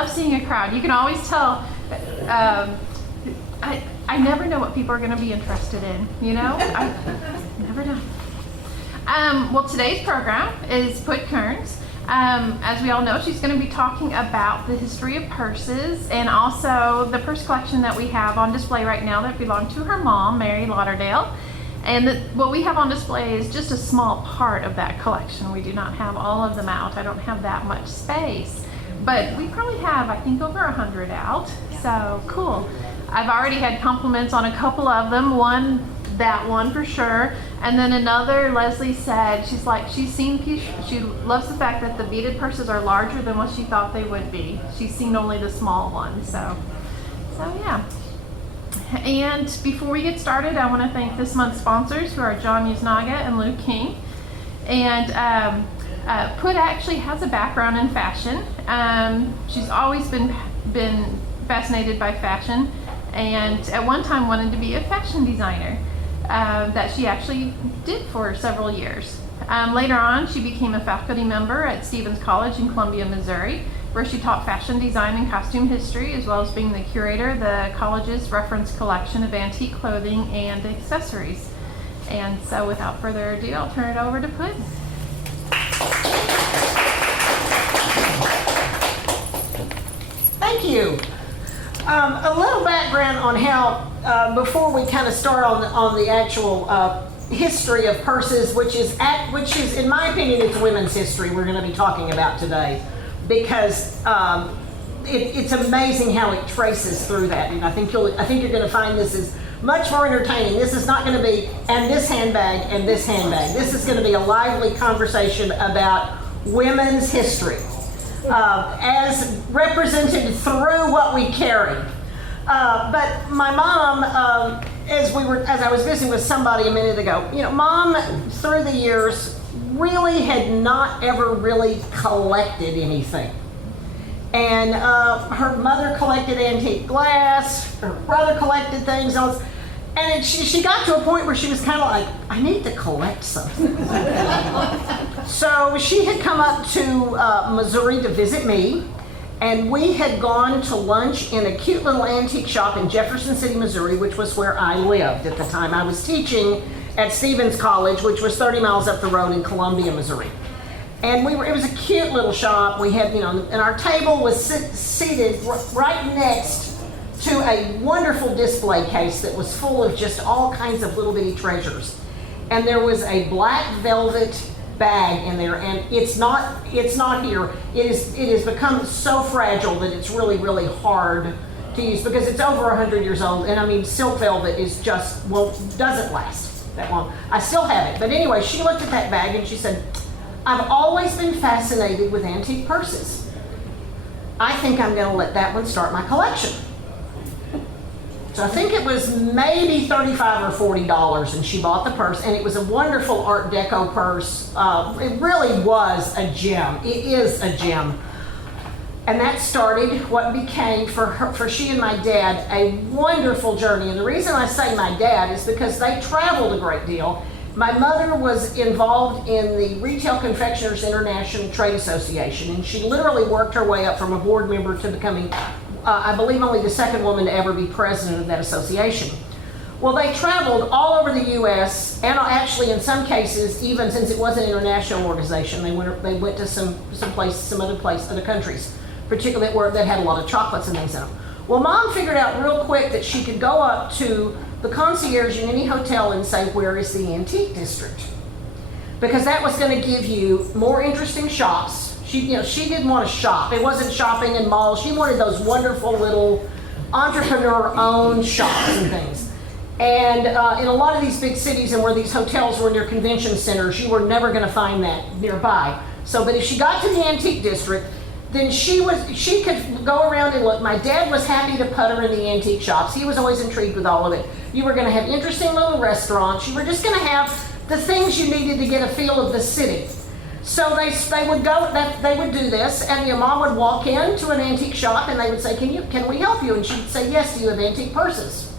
love seeing a crowd. You can always tell. I never know what people are going to be interested in, you know? I never know. Well, today's program is Pud Kearns. As we all know, she's going to be talking about the history of purses and also the purse collection that we have on display right now that belonged to her mom, Mary Lauderdale. And what we have on display is just a small part of that collection. We do not have all of them out. I don't have that much space. But we probably have, I think, over 100 out. So cool. I've already had compliments on a couple of them. That one for sure. And then another, Leslie said, she's like, she's seen, she loves the fact that the beaded purses are larger than what she thought they would be. She's seen only the small ones. So yeah. And before we get started, I want to thank this month's sponsors, who are John Usnaga and Lou King. And Pud actually has a background in fashion. She's always been fascinated by fashion, and at one time wanted to be a fashion designer that she actually did for several years. Later on, she became a faculty member at Stevens College in Columbia, Missouri, where she taught fashion design and costume history, as well as being the curator of the college's reference collection of antique clothing and accessories. And so without further ado, I'll turn it over to Pud. Thank you. A little background on how, before we kind of start on the actual history of purses, which is, in my opinion, it's women's history we're going to be talking about today, because it's amazing how it traces through that, and I think you're going to find this is much more entertaining. This is not going to be, and this handbag, and this handbag. This is going to be a lively conversation about women's history, as represented through what we carry. But my mom, as I was visiting with somebody a minute ago, you know, Mom, through the years, really had not ever really collected anything. And her mother collected antique glass, her brother collected things, and she got to a point where she was kind of like, I need to collect something. So she had come up to Missouri to visit me, and we had gone to lunch in a cute little antique shop in Jefferson City, Missouri, which was where I lived at the time. I was teaching at Stevens College, which was 30 miles up the road in Columbia, Missouri. And it was a cute little shop. We had, you know, and our table was seated right next to a wonderful display case that was full of just all kinds of little bitty treasures. And there was a black velvet bag in there, and it's not here. It has become so fragile that it's really, really hard to use because it's over 100 years old. And I mean, silk velvet is just, well, doesn't last that long. I still have it. But anyway, she looked at that bag and she said, I've always been fascinated with antique purses. I think I'm going to let that one start my collection. So I think it was maybe $35 or $40, and she bought the purse, and it was a wonderful Art Deco purse. It really was a gem. It is a gem. And that started what became, for she and my dad, a wonderful journey. And the reason I say my dad is because they traveled a great deal. My mother was involved in the Retail Confectioners International Trade Association, and she literally worked her way up from a board member to becoming, I believe, only the second woman to ever be president of that association. Well, they traveled all over the U.S., and actually in some cases, even since it was an international organization, they went to some other countries, particularly that had a lot of chocolates and things in them. Well, Mom figured out real quick that she could go up to the concierge in any hotel and say, where is the antique district? Because that was going to give you more interesting shops. She didn't want to shop. It wasn't shopping in malls. She wanted those wonderful little entrepreneur-owned shops and things. And in a lot of these big cities and where these hotels were near convention centers, you were never going to find that nearby. So, but if she got to the antique district, then she could go around and look. My dad was happy to putter in the antique shops. He was always intrigued with all of it. You were going to have interesting little restaurants. You were just going to have the things you needed to get a feel of the city. So they would do this, and your mom would walk into an antique shop, and they would say, "Can we help you?" And she'd say, "Yes. Do you have antique purses?"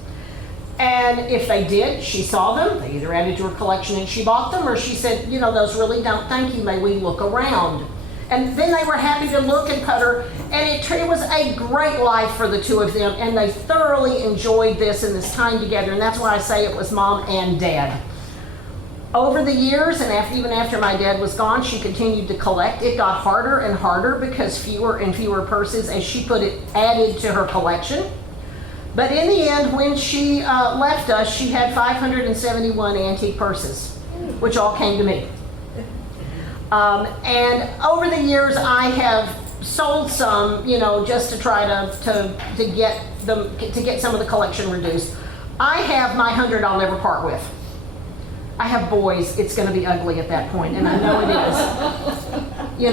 And if they did, she saw them. They either added to her collection and she bought them, or she said, "You know, those really don't. Thank you. May we look around?" And then they were happy to look and putter, and it was a great life for the two of them, and they thoroughly enjoyed this and this time together, and that's why I say it was mom and dad. Over the years, and even after my dad was gone, she continued to collect. It got harder and harder because fewer and fewer purses, as she put it, added to her collection. But in the end, when she left us, she had 571 antique purses, which all came to me. And over the years, I have sold some, just to try to get some of the collection reduced. I have my 100 I'll never part with. I have boys. It's going to be ugly at that point, and I know it is.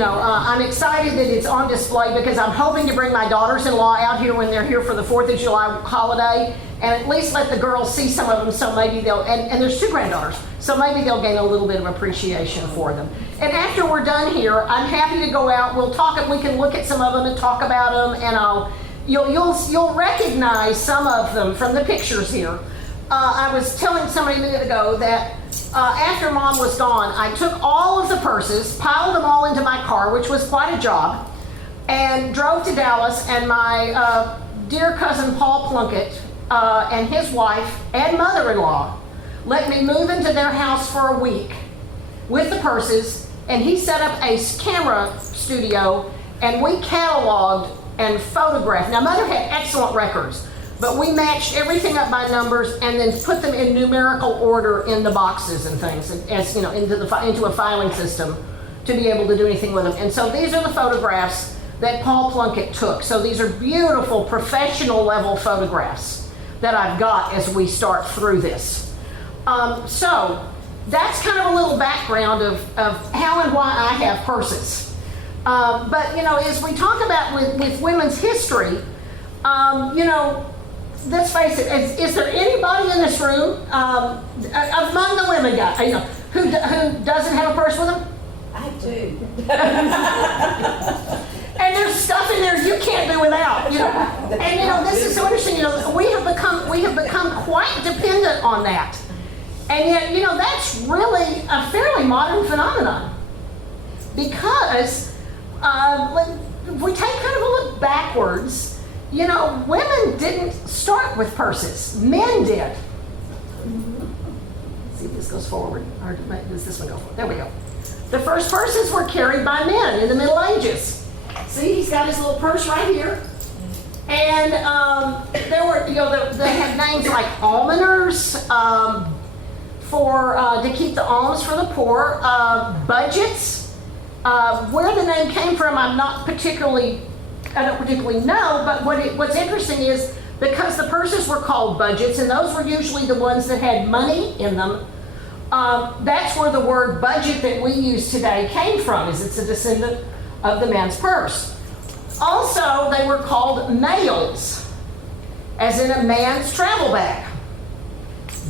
I'm excited that it's on display because I'm hoping to bring my daughters-in-law out here when they're here for the 4th of July holiday, and at least let the girls see some of them, so maybe they'll, and there's 2 granddaughters, so maybe they'll gain a little bit of appreciation for them. And after we're done here, I'm happy to go out. We can look at some of them and talk about them, and you'll recognize some of them from the pictures here. I was telling somebody a minute ago that after Mom was gone, I took all of the purses, piled them all into my car, which was quite a job, and drove to Dallas, and my dear cousin Paul Plunkett and his wife and mother-in-law let me move into their house for a week with the purses, and he set up a camera studio, and we cataloged and photographed. Now, Mother had excellent records, but we matched everything up by numbers and then put them in numerical order in the boxes and things, as into a filing system to be able to do anything with them. And so these are the photographs that Paul Plunkett took. So these are beautiful professional level photographs that I've got as we start through this. So that's kind of a little background of how and why I have purses. But as we talk about with women's history, let's face it, is there anybody in this room, among the women guys, who doesn't have a purse with them? I do. And there's stuff in there you can't do without, And this is so interesting. We have become quite dependent on that, and yet that's really a fairly modern phenomenon. Because if we take kind of a look backwards, women didn't start with purses. Men did. Let's see if this goes forward, or does this one go forward? There we go. The first purses were carried by men in the Middle Ages. See, he's got his little purse right here. And there were, they had names like almoners to keep the alms for the poor, budgets. Where the name came from, I don't particularly know, but what's interesting is because the purses were called budgets, and those were usually the ones that had money in them, that's where the word budget that we use today came from, is it's a descendant of the man's purse. Also, they were called mails, as in a man's travel bag.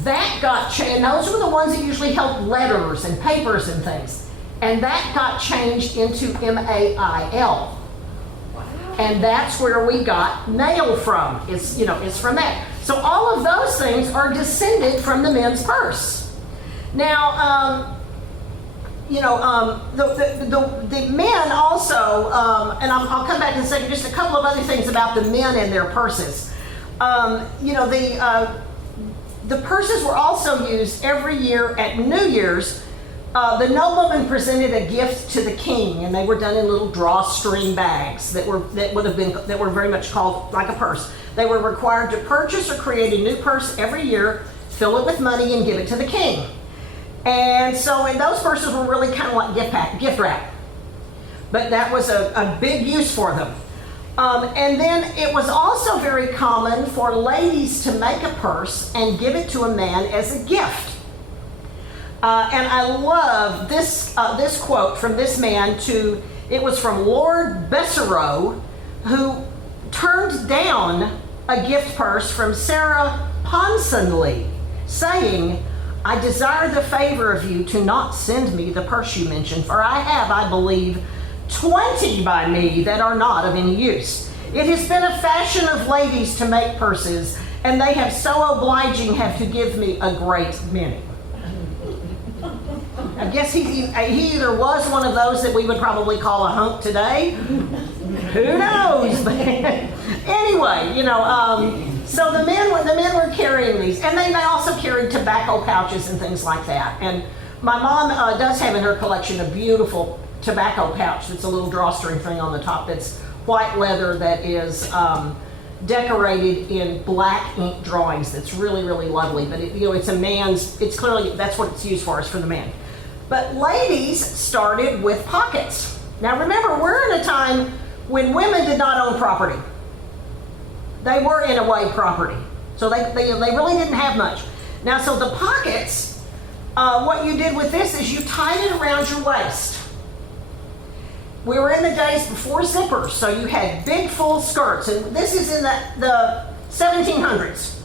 That got changed, and those were the ones that usually held letters and papers and things. And that got changed into M-A-I-L. And that's where we got mail from. It's from that. So all of those things are descended from the men's purse. Now, the men also, and I'll come back in a second, just a couple of other things about the men and their purses. The purses were also used every year at New Year's. The nobleman presented a gift to the king, and they were done in little drawstring bags that were very much called like a purse. They were required to purchase or create a new purse every year, fill it with money, and give it to the king. And so, those purses were really kind of like gift wrap. But that was a big use for them. And then it was also very common for ladies to make a purse and give it to a man as a gift. And I love this quote from this man. It was from Lord Besserow, who turned down a gift purse from Sarah Ponsonby, saying, "I desire the favor of you to not send me the purse you mentioned, for I have, I believe, 20 by me that are not of any use. It has been a fashion of ladies to make purses, and they have so obliging have to give me a great many." I guess he either was one of those that we would probably call a hunk today. Who knows? Anyway, so the men were carrying these, and they also carried tobacco pouches and things like that. And my mom does have in her collection a beautiful tobacco pouch that's a little drawstring thing on the top that's white leather that is decorated in black ink drawings. That's really, really lovely. But it's a man's. It's clearly that's what it's used for, is for the man. But ladies started with pockets. Now remember, we're in a time when women did not own property. They were in a way property. So they really didn't have much. Now, so the pockets, what you did with this is you tied it around your waist. We were in the days before zippers, so you had big full skirts, and this is in the 1700s.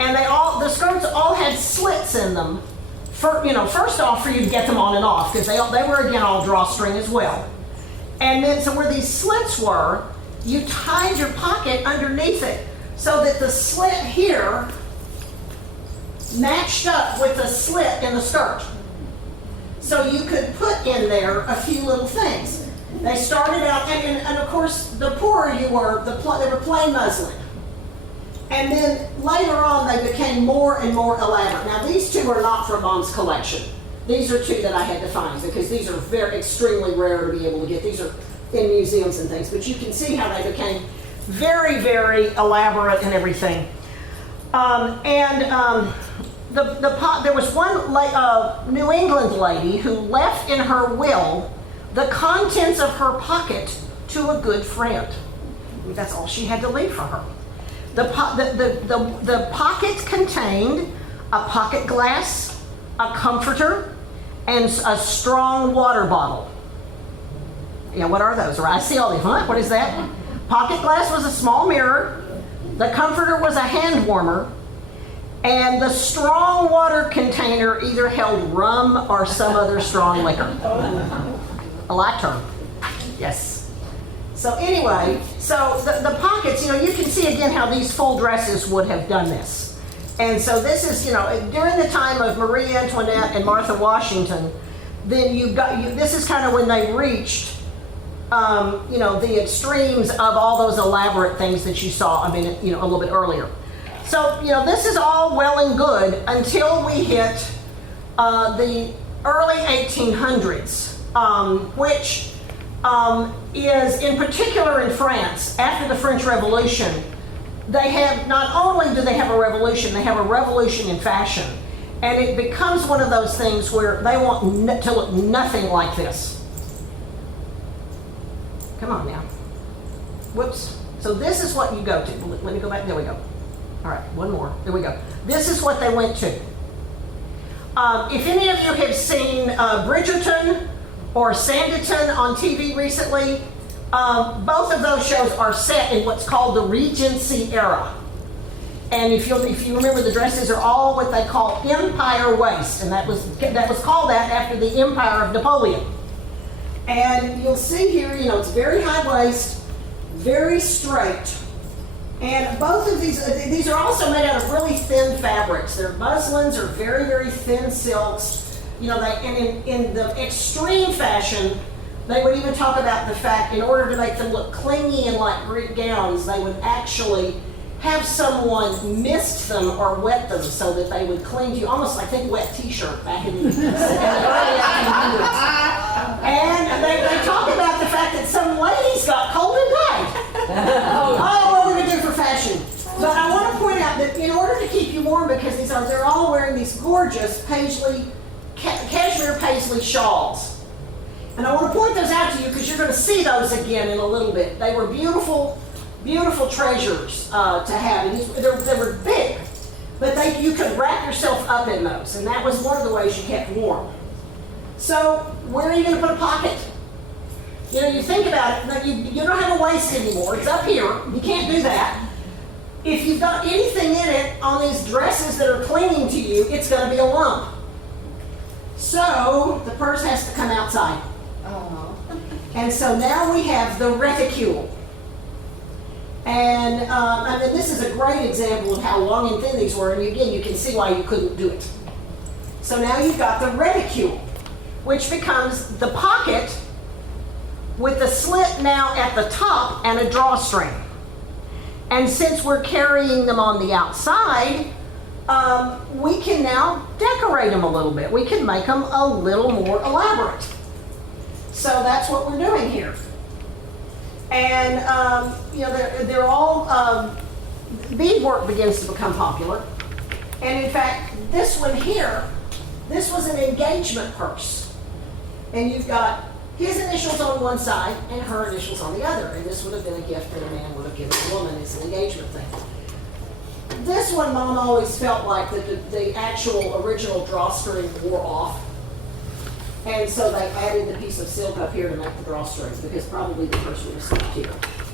And the skirts all had slits in them. First off, for you to get them on and off, because they were again all drawstring as well. And then, so where these slits were, you tied your pocket underneath it so that the slit here matched up with the slit in the skirt. So you could put in there a few little things. They started out, and of course, the poorer you were, they were plain muslin. And then later on, they became more and more elaborate. Now, these two are not from Mom's collection. These are two that I had to find because these are extremely rare to be able to get. These are in museums and things, but you can see how they became very, very elaborate and everything. There was one New England lady who left in her will the contents of her pocket to a good friend. That's all she had to leave for her. The pocket contained a pocket glass, a comforter, and a strong water bottle. Yeah, what are those? I see all these. What is that? Pocket glass was a small mirror. The comforter was a hand warmer. And the strong water container either held rum or some other strong liquor. A light term. Yes. So anyway, so the pockets, you can see again how these full dresses would have done this. And so this is, during the time of Marie Antoinette and Martha Washington, then this is kind of when they reached, the extremes of all those elaborate things that you saw, a little bit earlier. So, this is all well and good until we hit the early 1800s, which is in particular in France, after the French Revolution. They have, not only do they have a revolution, they have a revolution in fashion. And it becomes one of those things where they want to look nothing like this. Come on now. Whoops. So this is what you go to. Let me go back. There we go. All right, one more. There we go. This is what they went to. If any of you have seen Bridgerton or Sanditon on TV recently, both of those shows are set in what's called the Regency era. And if you remember, the dresses are all what they call empire waist, and that was called that after the empire of Napoleon. And you'll see here, it's very high waist, very straight. And both of these are also made out of really thin fabrics. Their muslins are very, very thin silks. And in the extreme fashion, they would even talk about the fact, in order to make them look clingy and like Greek gowns, they would actually have someone mist them or wet them so that they would cling to you, almost like think wet t-shirt back in the early 1800s. And they talk about the fact that some ladies got cold and died. What are we going to do for fashion? But I want to point out that in order to keep you warm, because they're all wearing these gorgeous cashmere paisley shawls. And I want to point those out to you because you're going to see those again in a little bit. They were beautiful, beautiful treasures to have. And they were big, but you could wrap yourself up in those. And that was one of the ways you kept warm. So where are you going to put a pocket? You think about it, you don't have a waist anymore. It's up here. You can't do that. If you've got anything in it on these dresses that are clinging to you, it's going to be a lump. So the purse has to come outside. Oh. And so now we have the reticule. And this is a great example of how long and thin these were. And again, you can see why you couldn't do it. So now you've got the reticule. which becomes the pocket with the slit now at the top and a drawstring. And since we're carrying them on the outside, we can now decorate them a little bit. We can make them a little more elaborate. So that's what we're doing here. And you know, they're all, beadwork begins to become popular. And in fact, this one here, this was an engagement purse. And you've got his initials on one side and her initials on the other. And this would have been a gift that a man would have given a woman. It's an engagement thing. This one, Mom always felt like that the actual original drawstring wore off. And so they added the piece of silk up here to make the drawstrings, because probably the purse would have stopped here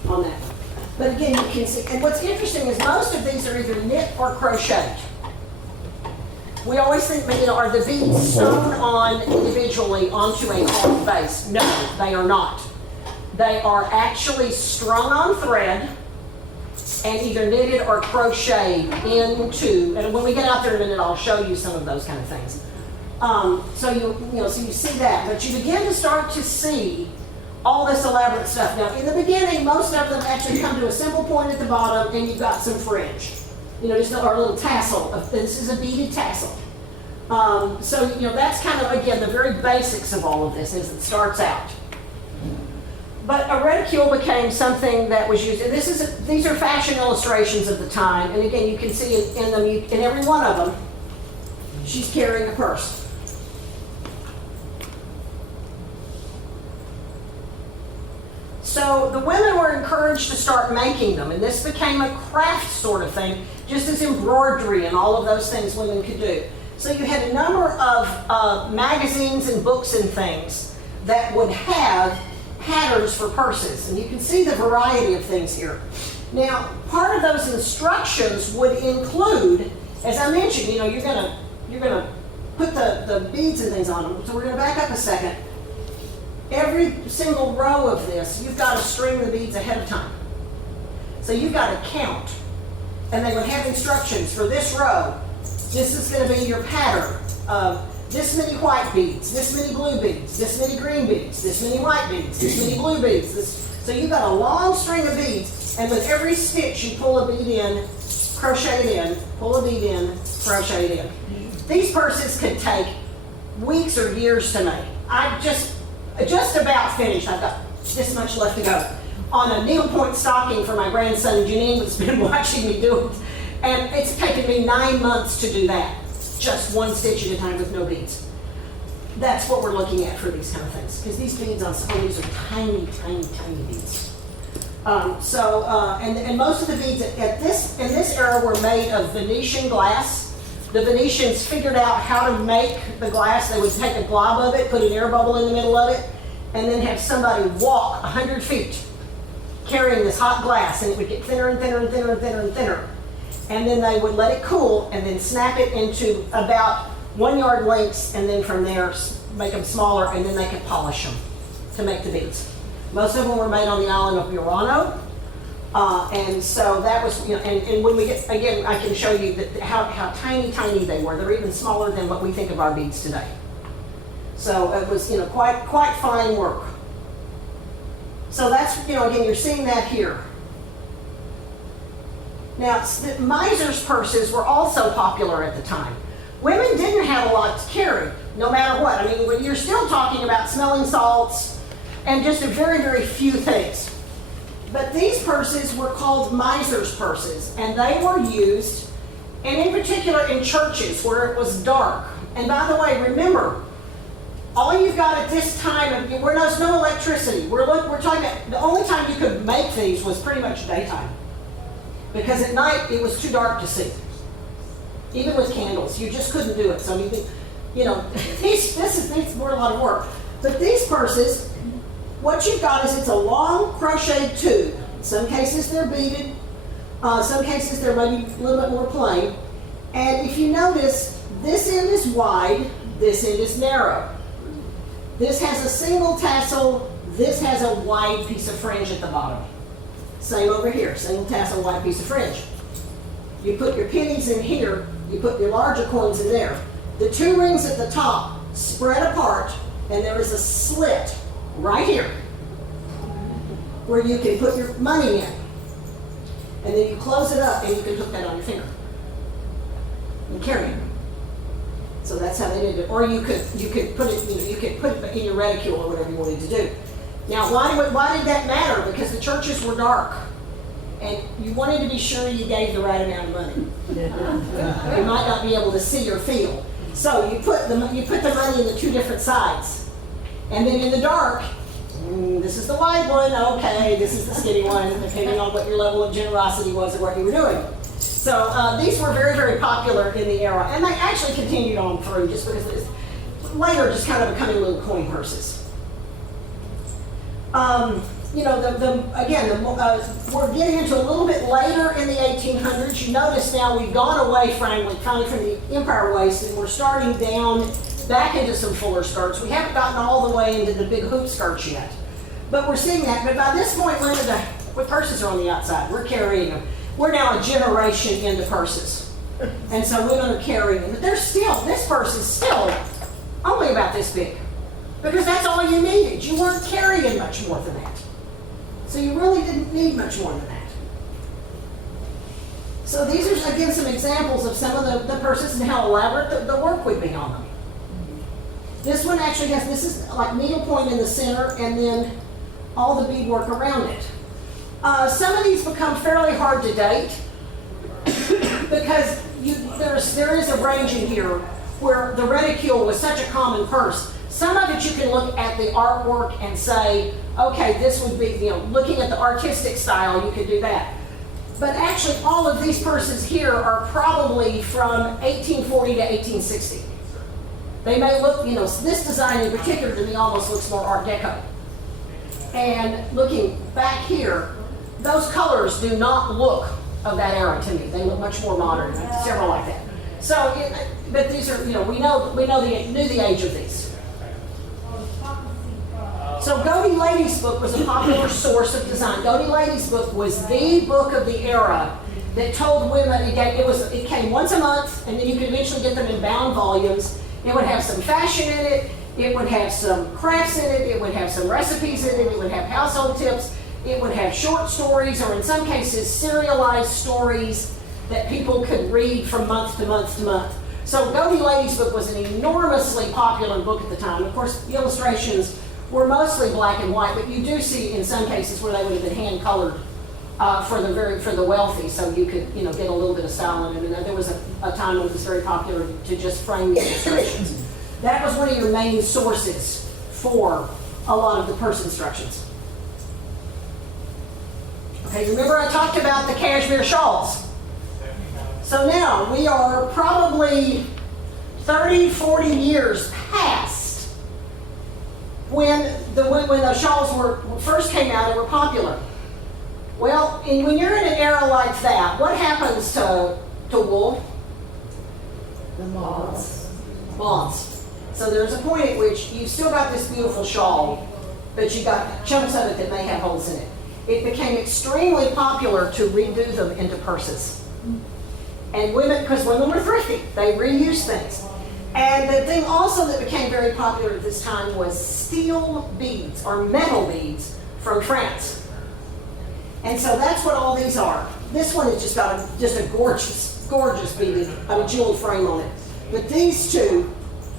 on that one. But again, you can see, and what's interesting is most of these are either knit or crocheted. We always think, you know, are the beads sewn on individually onto a hard base? No, they are not. They are actually strung on thread and either knitted or crocheted into, and when we get out there in a minute, I'll show you some of those kind of things. So you see that, but you begin to start to see all this elaborate stuff. Now, in the beginning, most of them actually come to a simple point at the bottom, and you've got some fringe. You know, just our little tassel. This is a beaded tassel. So, you know, that's kind of, again, the very basics of all of this as it starts out. But a reticule became something that was used, and these are fashion illustrations of the time. And again, you can see in them, in every one of them, she's carrying a purse. So the women were encouraged to start making them, and this became a craft sort of thing, just as embroidery and all of those things women could do. So you had a number of magazines and books and things that would have patterns for purses, and you can see the variety of things here. Now, part of those instructions would include, as I mentioned, you know, you're gonna put the beads and things on them. So we're gonna back up a second. Every single row of this, you've got to string the beads ahead of time. So you've got to count, and they would have instructions for this row. This is going to be your pattern of this many white beads, this many blue beads, this many green beads, this many white beads, this many blue beads. So you've got a long string of beads, and with every stitch you pull a bead in, crochet it in, pull a bead in, crochet it in. These purses could take weeks or years to make. I just about finished. I've got this much left to go. On a needlepoint stocking for my grandson, Janine has been watching me do it. And it's taken me 9 months to do that. Just one stitch at a time with no beads. That's what we're looking at for these kind of things. Because these beads on some of these are tiny, tiny, tiny beads. And most of the beads in this era were made of Venetian glass. The Venetians figured out how to make the glass. They would take a glob of it, put an air bubble in the middle of it, and then have somebody walk 100 feet carrying this hot glass, and it would get thinner and thinner and thinner and thinner and thinner. And then they would let it cool and then snap it into about 1 yard lengths, and then from there make them smaller, and then they could polish them to make the beads. Most of them were made on the island of Murano. And so that was, you know, and when we get, again, I can show you that how tiny, tiny they were. They're even smaller than what we think of our beads today. So it was, you know, quite fine work. So that's, you know, again, you're seeing that here. Now, miser's purses were also popular at the time. Women didn't have a lot to carry, no matter what. I mean, you're still talking about smelling salts and just a very, very few things. But these purses were called miser's purses, and they were used, and in particular in churches where it was dark. And by the way, remember, all you've got at this time, there's no electricity. We're talking about, the only time you could make these was pretty much daytime. Because at night, it was too dark to see. Even with candles, you just couldn't do it. So, you know, these were a lot of work. But these purses, what you've got is it's a long crocheted tube. In some cases they're beaded, some cases they're maybe a little bit more plain. And if you notice, this end is wide, this end is narrow. This has a single tassel, this has a wide piece of fringe at the bottom. Same over here, single tassel, wide piece of fringe. You put your pennies in here, you put your larger coins in there. The two rings at the top spread apart, and there is a slit right here where you can put your money in. And then you close it up and you can hook that on your finger and carry it. So that's how they did it. Or you could put it, you could put it in your reticule or whatever you wanted to do. Now, why did that matter? Because the churches were dark, and you wanted to be sure you gave the right amount of money. You might not be able to see or feel. So you put the money in the two different sides, and then in the dark, this is the wide one. Okay, this is the skinny one, depending on what your level of generosity was or what you were doing. So these were very, very popular in the era, and they actually continued on through just because it's later just kind of becoming little coin purses. You know, we're getting into a little bit later in the 1800s. You notice now we've gone away finally from the empire waist, and we're starting down back into some fuller skirts. We haven't gotten all the way into the big hoop skirts yet, but we're seeing that. But by this point, what purses are on the outside. We're carrying them. We're now a generation into purses, and so women are carrying them. But this purse is still only about this big, because that's all you needed. You weren't carrying much more than that. So you really didn't need much more than that. So these are, again, some examples of some of the purses and how elaborate the work would be on them. This one actually has, this is like needlepoint in the center and then all the beadwork around it. Some of these become fairly hard to date because there is a range in here where the reticule was such a common purse. Some of it you can look at the artwork and say, okay, this would be, looking at the artistic style, you could do that. But actually, all of these purses here are probably from 1840 to 1860. They may look, this design in particular to me almost looks more Art Deco. And looking back here, those colors do not look of that era to me. They look much more modern, several like that. So, but these are, we knew the age of these. So Godey Lady's Book was a popular source of design. Godey Lady's Book was the book of the era that told women, it came once a month, and then you could eventually get them in bound volumes. It would have some fashion in it, it would have some crafts in it, it would have some recipes in it, it would have household tips, it would have short stories, or in some cases, serialized stories that people could read from month to month to month. So Godey Lady's Book was an enormously popular book at the time. Of course, the illustrations were mostly black and white, but you do see in some cases where they would have been hand colored for the wealthy, so you could get a little bit of style in it. And there was a time when it was very popular to just frame the illustrations. That was one of your main sources for a lot of the purse instructions. Okay, remember I talked about the cashmere shawls. So now we are probably 30, 40 years past when the shawls first came out and were popular. Well, when you're in an era like that, what happens to wool? The moths. Moths. So there's a point at which you've still got this beautiful shawl, but you've got chunks of it that may have holes in it. It became extremely popular to redo them into purses. And because women were thrifty, they reused things. And the thing also that became very popular at this time was steel beads or metal beads from France. And so that's what all these are. This one has just got a gorgeous, gorgeous beaded, jeweled frame on it. But these two,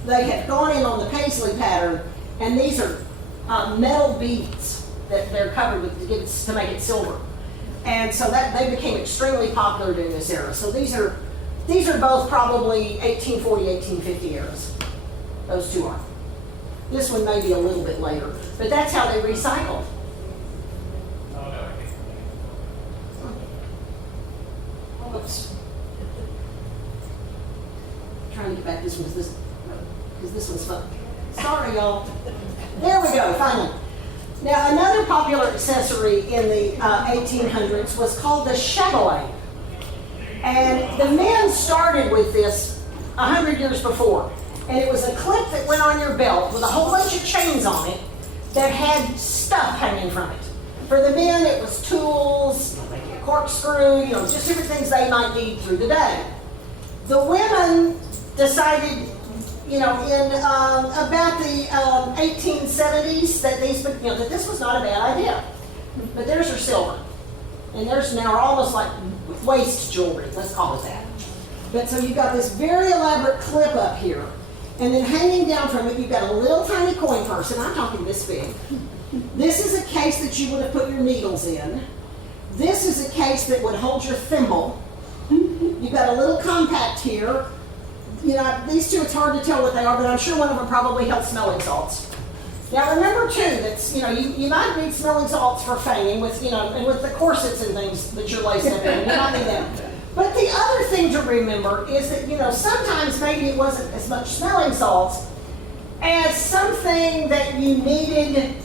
they had gone in on the paisley pattern, and these are metal beads that they're covered with to make it silver. And so that they became extremely popular during this era. So these are both probably 1840, 1850 eras. Those two are. This one may be a little bit later, but that's how they recycled. Oops. Trying to get back this one because this one's fun. Sorry, y'all. There we go, finally. Now, another popular accessory in the 1800s was called the chatelaine. And the men started with this 100 years before. And it was a clip that went on your belt with a whole bunch of chains on it that had stuff hanging from it. For the men, it was tools, maybe a corkscrew, just different things they might need through the day. The women decided, in about the 1870s, that that this was not a bad idea. But there's her silver, and there's now almost like waist jewelry. Let's call it that. But so you've got this very elaborate clip up here, and then hanging down from it, you've got a little tiny coin purse, and I'm talking this big. This is a case that you would have put your needles in. This is a case that would hold your thimble. You've got a little compact here. These two, it's hard to tell what they are, but I'm sure one of them probably held smelling salts. Now remember too, that you might need smelling salts for fainting with, and with the corsets and things that you're lacing up in, you might need them. But the other thing to remember is that, sometimes maybe it wasn't as much smelling salts as something that you needed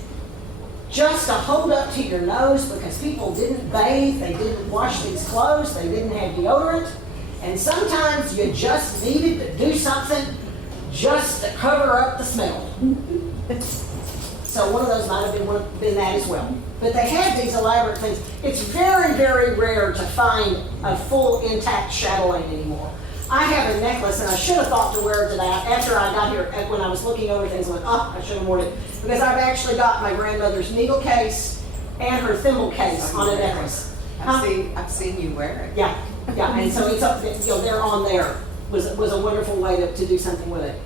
just to hold up to your nose, because people didn't bathe, they didn't wash these clothes, they didn't have deodorant, and sometimes you just needed to do something just to cover up the smell. So one of those might have been that as well. But they had these elaborate things. It's very, very rare to find a full intact chatelaine anymore. I have a necklace, and I should have thought to wear it today. After I got here, when I was looking over things, I went, I should have worn it. Because I've actually got my grandmother's needle case and her thimble case on a necklace. I've seen you wear it. Yeah, and so it's up, they're on there. Was a wonderful way to do something with it.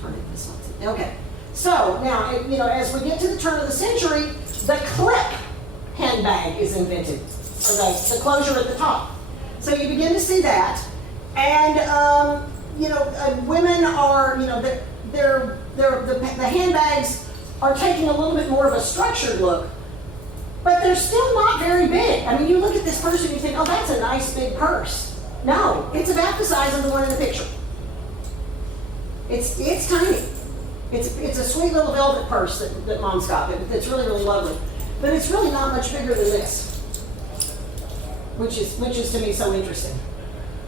Turn it this way. Okay. So now, as we get to the turn of the century, the clip handbag is invented, or the closure at the top. So you begin to see that, and women are, the handbags are taking a little bit more of a structured look, but they're still not very big. I mean, you look at this purse and you think, oh, that's a nice big purse. No, it's about the size of the one in the picture. It's tiny. It's a sweet little velvet purse that Mom's got that's really, really lovely. But it's really not much bigger than this, which is to me so interesting.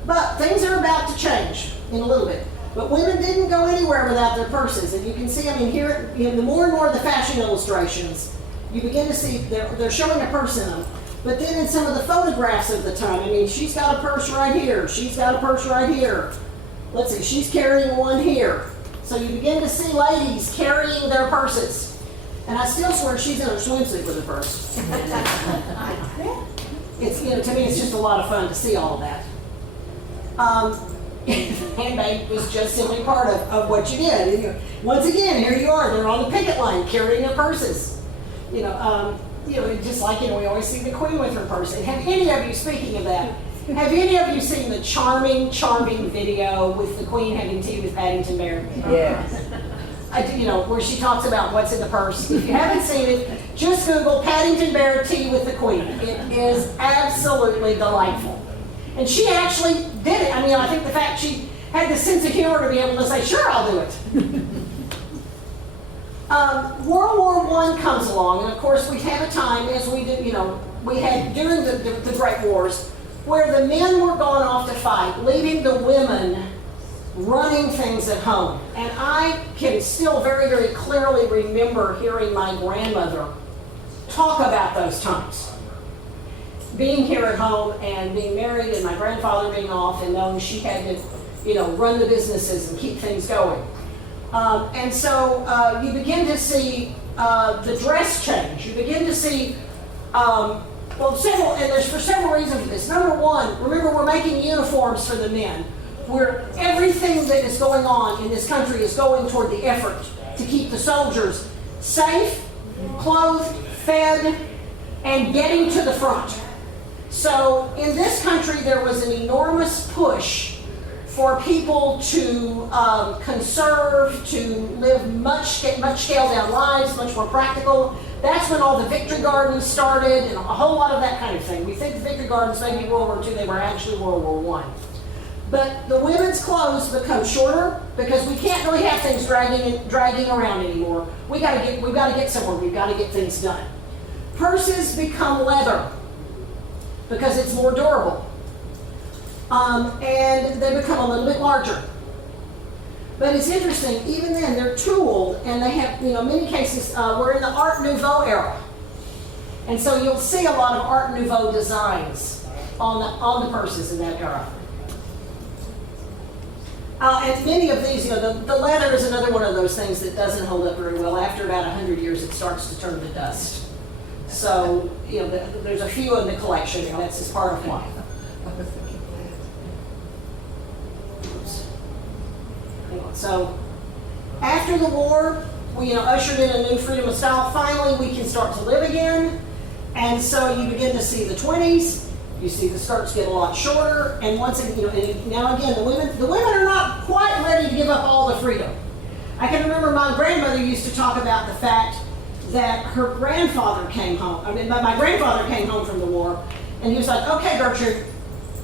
But things are about to change in a little bit. But women didn't go anywhere without their purses. And you can see, here, the more and more of the fashion illustrations, you begin to see they're showing a purse in them. But then in some of the photographs of the time, she's got a purse right here. She's got a purse right here. Let's see, she's carrying one here. So you begin to see ladies carrying their purses. And I still swear she's in her swimsuit with a purse. It's, to me, it's just a lot of fun to see all of that. Handbag was just simply part of what you did. And, once again, here you are, they're on the picket line carrying their purses. Just like, we always see the Queen with her purse. And have any of you, speaking of that, have any of you seen the charming, charming video with the Queen having tea with Paddington Bear? Yes. Where she talks about what's in the purse. If you haven't seen it, just Google Paddington Bear tea with the Queen. It is absolutely delightful. And she actually did it. I think the fact she had the sense of humor to be able to say, sure, I'll do it. World War I comes along, and of course we have a time, as we did, we had during the Great Wars, where the men were gone off to fight, leaving the women running things at home. And I can still very, very clearly remember hearing my grandmother talk about those times. Being here at home and being married and my grandfather being off and knowing she had to, run the businesses and keep things going. And so you begin to see the dress change. You begin to see, there's for several reasons for this. Number one, remember we're making uniforms for the men, where everything that is going on in this country is going toward the effort to keep the soldiers safe, clothed, fed, and getting to the front. So in this country, there was an enormous push for people to conserve, to live much scaled down lives, much more practical. That's when all the victory gardens started and a whole lot of that kind of thing. We think the victory gardens may be World War II, they were actually World War I. But the women's clothes become shorter because we can't really have things dragging around anymore. We've got to get somewhere. We've got to get things done. Purses become leather because it's more durable. And they become a little bit larger. But it's interesting, even then they're tooled and they have, many cases, we're in the Art Nouveau era. And so you'll see a lot of Art Nouveau designs on the purses in that era. And many of these, the leather is another one of those things that doesn't hold up very well. After about 100 years, it starts to turn to dust. So, there's a few in the collection, and that's just part of life. So, after the war, we ushered in a new freedom of style. Finally, we can start to live again. And so you begin to see the 20s. You see the skirts get a lot shorter. And once again, and now again, the women are not quite ready to give up all the freedom. I can remember my grandmother used to talk about the fact that her grandfather came home. My grandfather came home from the war, and he was like, "Okay, Gertrude,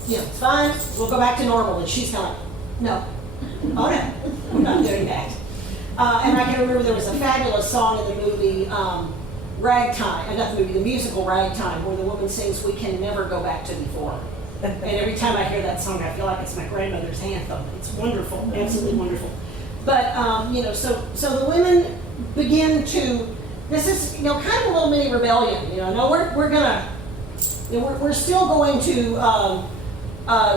it's fine. We'll go back to normal." And she's kind of like, "No, oh no, we're not doing that." And I can remember there was a fabulous song in the movie Ragtime, not the movie, the musical Ragtime, where the woman sings, "We can never go back to before." And every time I hear that song, I feel like it's my grandmother's anthem. It's wonderful, absolutely wonderful. But so the women begin to. This is kind of a little mini rebellion. No, we're gonna. We're still going to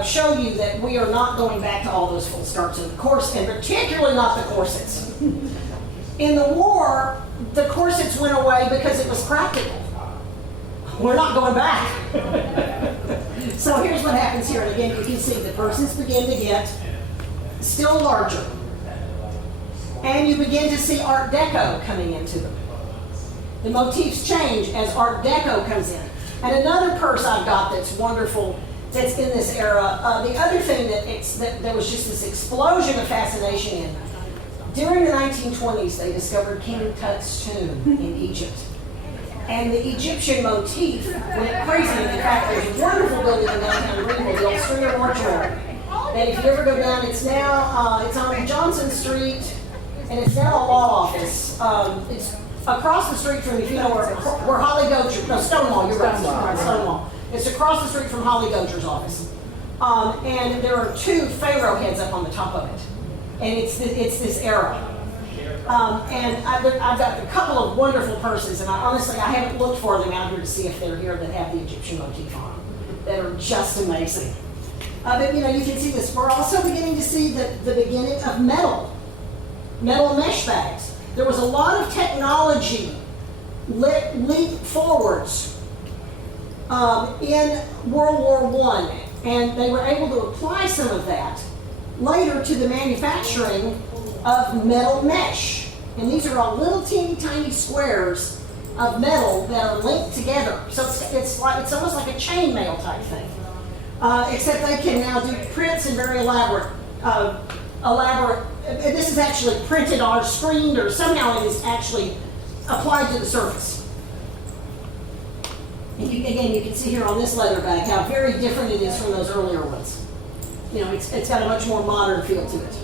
show you that we are not going back to all those full skirts and the corsets, and particularly not the corsets. In the war, the corsets went away because it was practical. We're not going back. So here's what happens here. And again, you can see the persons begin to get still larger. And you begin to see Art Deco coming into them. The motifs change as Art Deco comes in. And another purse I've got that's wonderful, that's in this era. The other thing that there was just this explosion of fascination in. During the 1920s, they discovered King Tut's tomb in Egypt. And the Egyptian motif went crazy. In fact, there's a wonderful building in downtown Greenville, the old Stringer Mortuary. And if you ever go down, it's now, it's on Johnson Street, and it's now a law office. It's across the street from, if you know where Holly Gocher, no, Stonewall, you're right, Stonewall. It's across the street from Holly Gocher's office. And there are two pharaoh heads up on the top of it. And it's this era. And I've got a couple of wonderful purses, and I haven't looked for them out here to see if they're here that have the Egyptian motif on them, that are just amazing. But you can see this. We're also beginning to see the beginning of metal mesh bags. There was a lot of technology leap forwards in World War I, and they were able to apply some of that later to the manufacturing of metal mesh. And these are all little teeny tiny squares of metal that are linked together. So it's almost like a chainmail type thing. Except they can now do prints and very elaborate. This is actually printed or screened, or somehow it is actually applied to the surface. And you can see here on this leather bag how very different it is from those earlier ones. It's got a much more modern feel to it.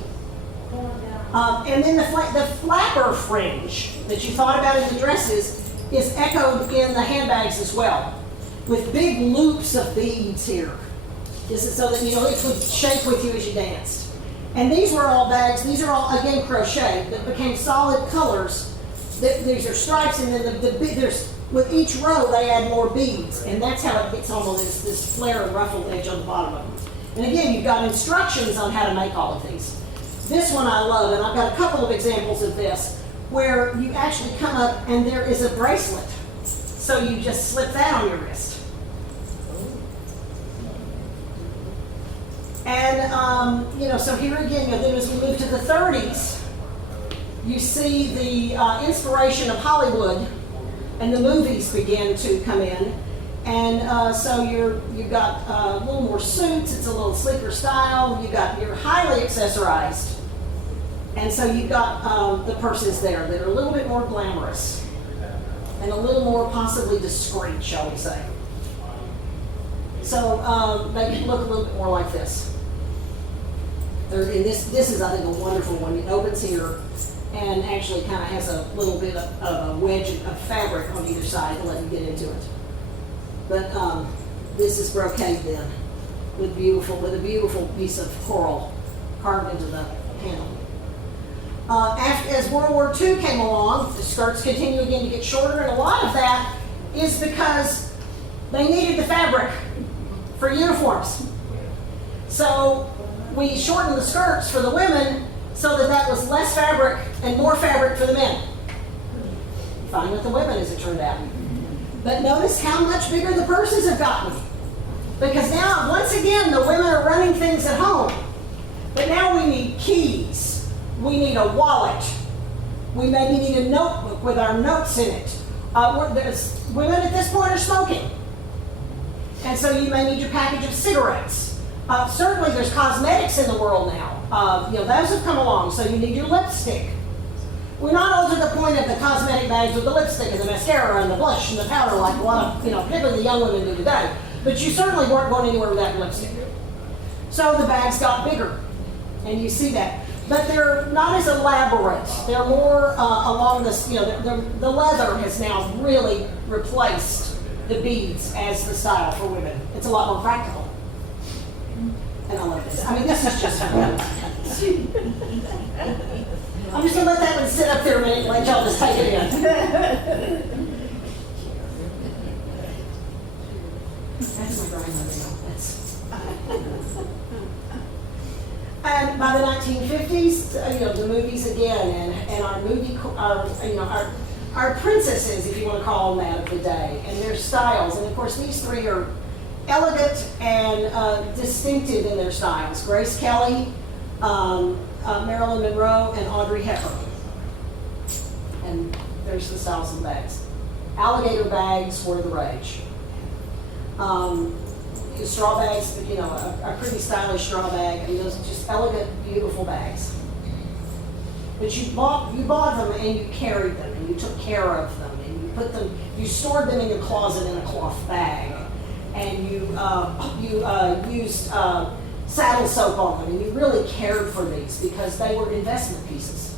And then the flapper fringe that you thought about in the dresses is echoed in the handbags as well, with big loops of beads here. This is so that it would shake with you as you danced. And these were all bags. These are all again crochet that became solid colors. These are stripes, and then there's with each row they add more beads, and that's how it gets almost this flare and ruffled edge on the bottom of them. And again, you've got instructions on how to make all of these. This one I love, and I've got a couple of examples of this, where you actually come up and there is a bracelet. So you just slip that on your wrist. And, so here again, then as we move to the 30s, you see the inspiration of Hollywood, and the movies begin to come in. And so you've got a little more suits, it's a little sleeker style, you're highly accessorized. And so you've got the purses there that are a little bit more glamorous and a little more possibly discreet, shall we say. So make it look a little bit more like this. And this is, I think, a wonderful one. It opens here and actually kind of has a little bit of a wedge of fabric on either side to let you get into it. But this is brocade then, with a beautiful piece of coral carved into the handle. As World War II came along, the skirts continue again to get shorter, and a lot of that is because they needed the fabric for uniforms. So we shortened the skirts for the women so that that was less fabric and more fabric for the men. Fine with the women, as it turned out. But notice how much bigger the purses have gotten. Because now, once again, the women are running things at home. But now we need keys. We need a wallet. We maybe need a notebook with our notes in it. Women at this point are smoking. And so you may need your package of cigarettes. Certainly there's cosmetics in the world now. Those have come along, so you need your lipstick. We're not all to the point of the cosmetic bags with the lipstick and the mascara and the blush and the powder like a lot of, particularly the young women do today. But you certainly weren't going anywhere without your lipstick. So the bags got bigger, and you see that. But they're not as elaborate. They're more along this, the leather has now really replaced the beads as the style for women. It's a lot more practical. And I love this. I mean, this is just fun. I'm just going to let that one sit up there a minute and let y'all just take it in. That's my grandmother. And by the 1950s, the movies again, and our princesses, if you want to call them that, of the day, and their styles. And of course, these three are elegant and distinctive in their styles. Grace Kelly, Marilyn Monroe, and Audrey Hepburn. And there's the styles of the bags. Alligator bags were the rage. Straw bags, a pretty stylish straw bag. I mean, those are just elegant, beautiful bags. But you bought them and you carried them and you took care of them and you stored them in your closet in a cloth bag, and you used saddle soap on them, and you really cared for these because they were investment pieces.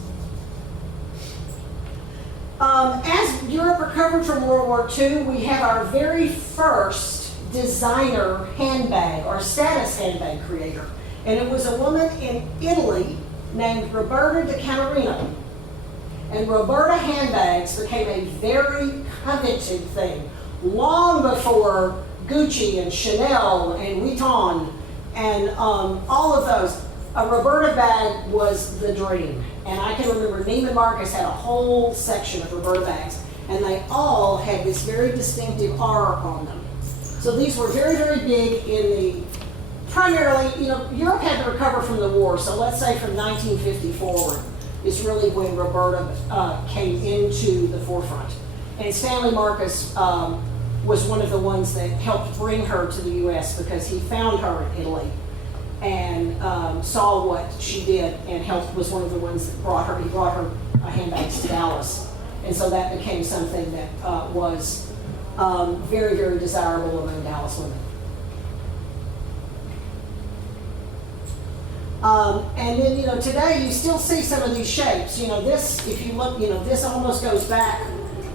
As Europe recovered from World War II, we have our very first designer handbag, or status handbag creator. And it was a woman in Italy named Roberta de Camerino. And Roberta handbags became a very coveted thing long before Gucci and Chanel and Vuitton and all of those. A Roberta bag was the dream. And I can remember Neiman Marcus had a whole section of Roberta bags, and they all had this very distinctive R on them. So these were very, very big in the, primarily, Europe had to recover from the war. So let's say from 1950 forward is really when Roberta came into the forefront. And Stanley Marcus was one of the ones that helped bring her to the U.S. because he found her in Italy and saw what she did and was one of the ones that he brought her handbags to Dallas. And so that became something that was very, very desirable among Dallas women. And then, today you still see some of these shapes. This, if you look, this almost goes back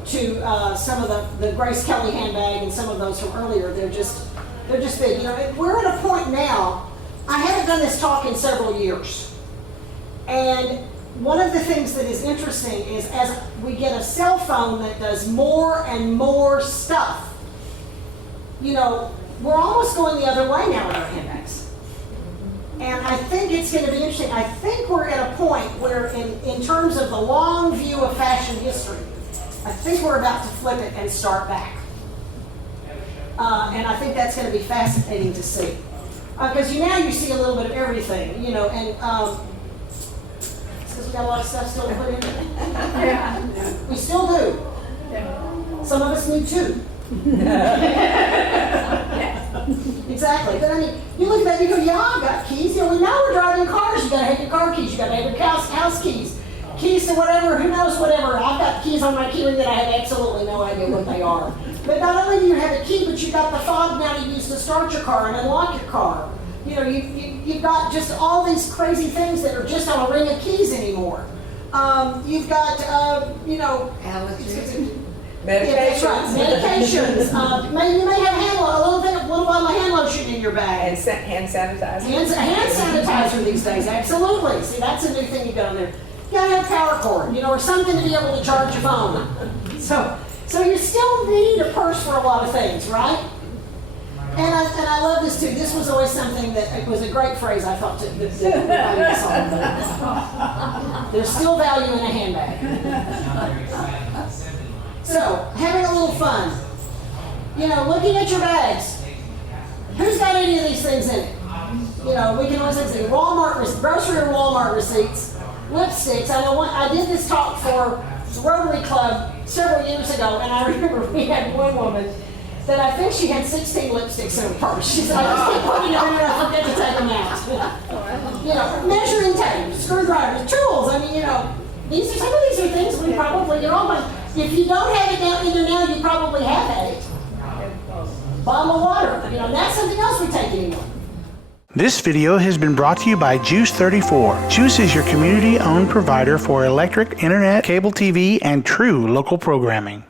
to some of the Grace Kelly handbag and some of those from earlier. They're just big. We're at a point now. I haven't done this talk in several years, and one of the things that is interesting is as we get a cell phone that does more and more stuff, we're almost going the other way now with our handbags. And I think it's going to be interesting. I think we're at a point where in terms of the long view of fashion history, I think we're about to flip it and start back. And I think that's going to be fascinating to see. Because now you see a little bit of everything, and because we got a lot of stuff still to put in there. Yeah. We still do. Yeah. Some of us need two. Exactly. But I mean, you look at that, you go, yeah, I've got keys. Now we're driving cars. You got to have your car keys. You got to have your house keys. Keys to whatever, who knows whatever. I've got keys on my key ring that I have absolutely no idea what they are. But not only do you have a key, but you've got the fob now to use to start your car and unlock your car. You've got just all these crazy things that are just on a ring of keys anymore. You've got, Allergies. Yeah, that's right. Medications. You may have a little bottle of hand lotion in your bag. And hand sanitizer. Hand sanitizer these days, absolutely. See, that's a new thing you got on there. You gotta have a power cord, or something to be able to charge your phone. So you still need a purse for a lot of things, right? And I love this too. This was always something that, it was a great phrase I thought that everybody saw. There's still value in a handbag. So, having a little fun. You know, looking at your bags. Who's got any of these things in it? You know, we can always say Walmart, grocery or Walmart receipts, lipsticks. I know I did this talk for the Rotary Club several years ago, and I remember we had one woman that I think she had 16 lipsticks in her purse. She said, I just keep putting them in and I forget to take them out. You know, measuring tape, screwdrivers, tools. I mean, you know, some of these are things we probably, you know, but if you don't have it down in there now, you probably have had it. Bottle of water, you know, that's something else we take anymore. This video has been brought to you by GEUS 34. GEUS is your community-owned provider for electric, internet, cable TV, and true local programming.